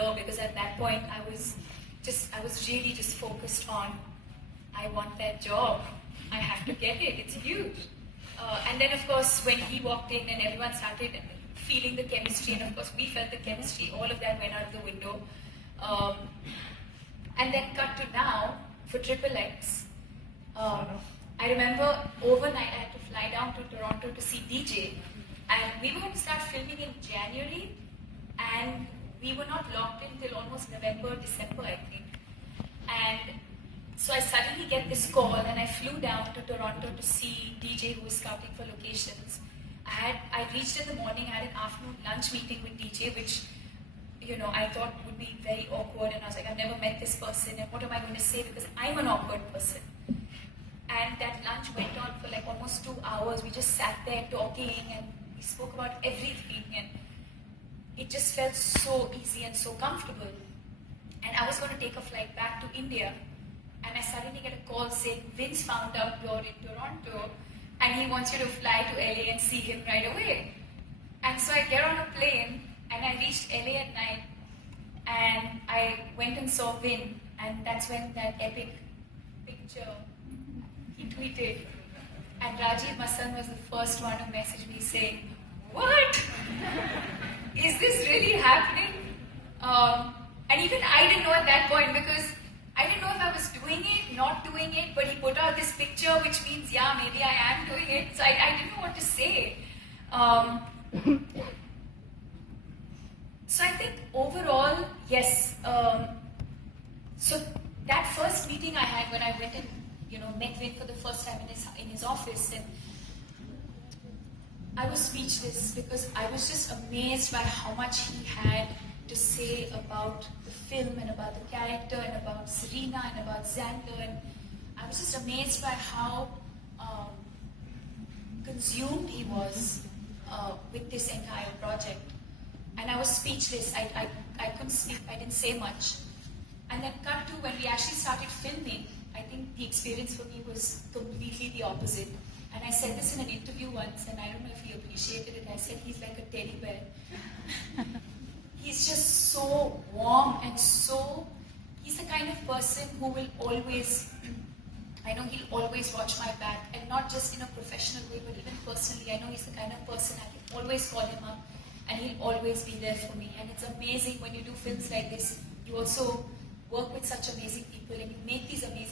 blur, because at that point I was really just focused on, I want that job. I have to get it. It's huge. And then, of course, when he walked in and everyone started feeling the chemistry, and of course we felt the chemistry, all of that went out the window. And then cut to now for XXX. I remember overnight I had to fly down to Toronto to see DJ, and we were going to start filming in January, and we were not locked in till almost November, December, I think. And so I suddenly get this call, and I flew down to Toronto to see DJ, who was scouting for locations. I reached in the morning, I had an afternoon lunch meeting with DJ, which, you know, I thought would be very awkward, and I was like, I've never met this person, and what am I going to say, because I'm an awkward person. And that lunch went on for like almost 2 hours. We just sat there talking, and we spoke about everything, and it just felt so easy and so comfortable. And I was going to take a flight back to India, and I suddenly get a call saying, Vince found out you're in Toronto, and he wants you to fly to LA and see him right away. And so I get on a plane, and I reached LA at night, and I went and saw Vin, and that's when that epic picture he tweeted. And Rajiv Masan was the first one to message me saying, what? Is this really happening? And even I didn't know at that point, because I didn't know if I was doing it, not doing it, but he put out this picture, which means, yeah, maybe I am doing it. So I didn't know what to say. So I think overall, yes. So that first meeting I had when I went and, you know, met Vin for the first time in his office, and I was speechless, because I was just amazed by how much he had to say about the film and about the character and about Serena and about Xander, and I was just amazed by how consumed he was with this entire project. And I was speechless. I couldn't speak. I didn't say much. And then cut to when we actually started filming, I think the experience for me was completely the opposite. And I said this in an interview once, and I don't know if he appreciated it. I said he's like a teddy bear. He's just so warm, and he's the kind of person who will always, I know he'll always watch my back, and not just in a professional way, but even personally. I know he's the kind of person I can always call him up, and he'll always be there for me. And it's amazing when you do films like this, you also work with such amazing people, and you make these amazing